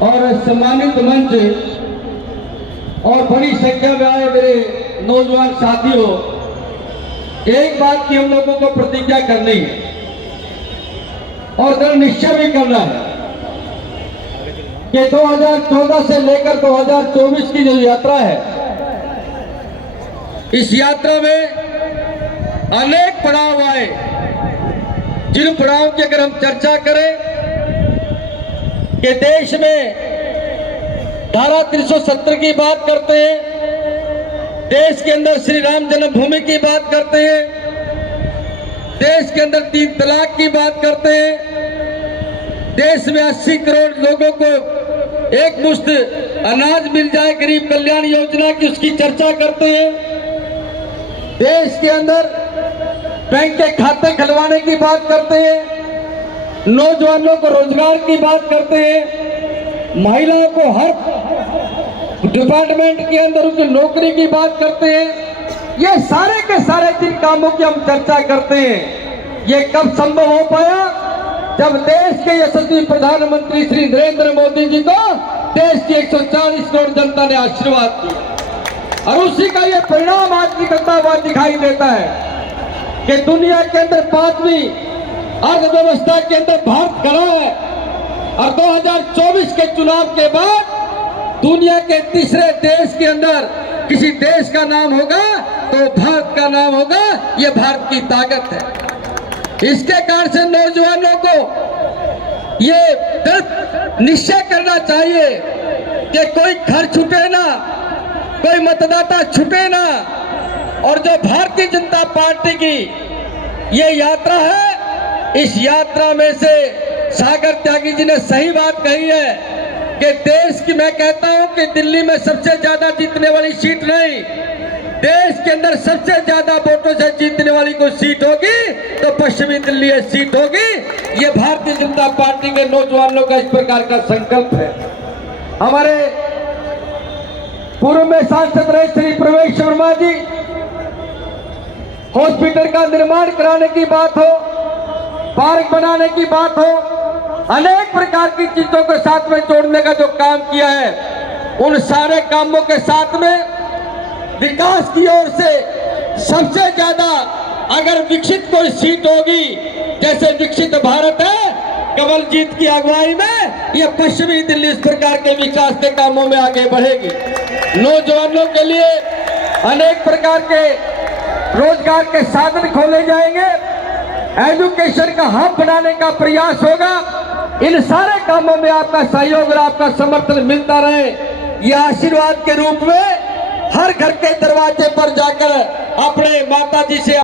और सम्मानित मंच और बड़ी संख्या में आए मेरे नौजवान साथियों, एक बात की हम लोगों को प्रतिज्ञा करनी है और दृढ़ निश्चय भी करना है कि 2014 से लेकर 2024 की जो यात्रा है, इस यात्रा में अनेक पड़ाव आए। जिन पड़ावों की अगर हम चर्चा करें कि देश में धारा 370 की बात करते हैं, देश के अंदर श्री राम जन्मभूमि की बात करते हैं, देश के अंदर 3 तलाक की बात करते हैं, देश में 80 करोड़ लोगों को एक मुश्त अनाज मिल जाए, गरीब कल्याण योजना की उसकी चर्चा करते हैं, देश के अंदर बैंक के खाते खुलवाने की बात करते हैं, नौजवानों को रोजगार की बात करते हैं, महिलाओं को हर डिपार्टमेंट के अंदर उनकी नौकरी की बात करते हैं। ये सारे के सारे जिन कामों की हम चर्चा करते हैं, ये कब संभव हो पाया? जब देश के यशस्वी प्रधानमंत्री श्री नरेंद्र मोदी जी को देश की 140 करोड़ जनता ने आशीर्वाद दिया और उसी का ये परिणाम आज निकलता हुआ दिखाई देता है कि दुनिया के अंदर 5वीं अर्थव्यवस्था के अंदर भारत खड़ा है और 2024 के चुनाव के बाद दुनिया के तीसरे देश के अंदर किसी देश का नाम होगा तो भारत का नाम होगा। ये भारत की ताकत है। इसके कारण से नौजवानों को ये दृढ़ निश्चय करना चाहिए कि कोई घर छूटे ना, कोई मतदाता छूटे ना। और जो भारतीय जनता पार्टी की ये यात्रा है, इस यात्रा में से सागर त्यागी जी ने सही बात कही है कि देश की, मैं कहता हूं कि दिल्ली में सबसे ज्यादा जीतने वाली सीट नहीं, देश के अंदर सबसे ज्यादा वोटों से जीतने वाली कोई सीट होगी तो पश्चिमी दिल्ली सीट होगी। ये भारतीय जनता पार्टी के नौजवानों का इस प्रकार का संकल्प है। हमारे पूर्व में सांसद रहे श्री प्रवेश वर्मा जी, हॉस्पिटल का निर्माण कराने की बात हो, पार्क बनाने की बात हो, अनेक प्रकार की चीजों के साथ में जोड़ने का जो काम किया है, उन सारे कामों के साथ में विकास की ओर से सबसे ज्यादा अगर विकसित कोई सीट होगी, जैसे विकसित भारत है कमलजीत की अगुवाई में, ये पश्चिमी दिल्ली इस प्रकार के विकास के कामों में आगे बढ़ेगी। नौजवानों के लिए अनेक प्रकार के रोजगार के साधन खोले जाएंगे, एजुकेशन का हब बनाने का प्रयास होगा। इन सारे कामों में आपका सहयोग और आपका समर्थन मिलता रहे, ये आशीर्वाद के रूप में हर घर के दरवाजे पर जाकर अपने माता जी से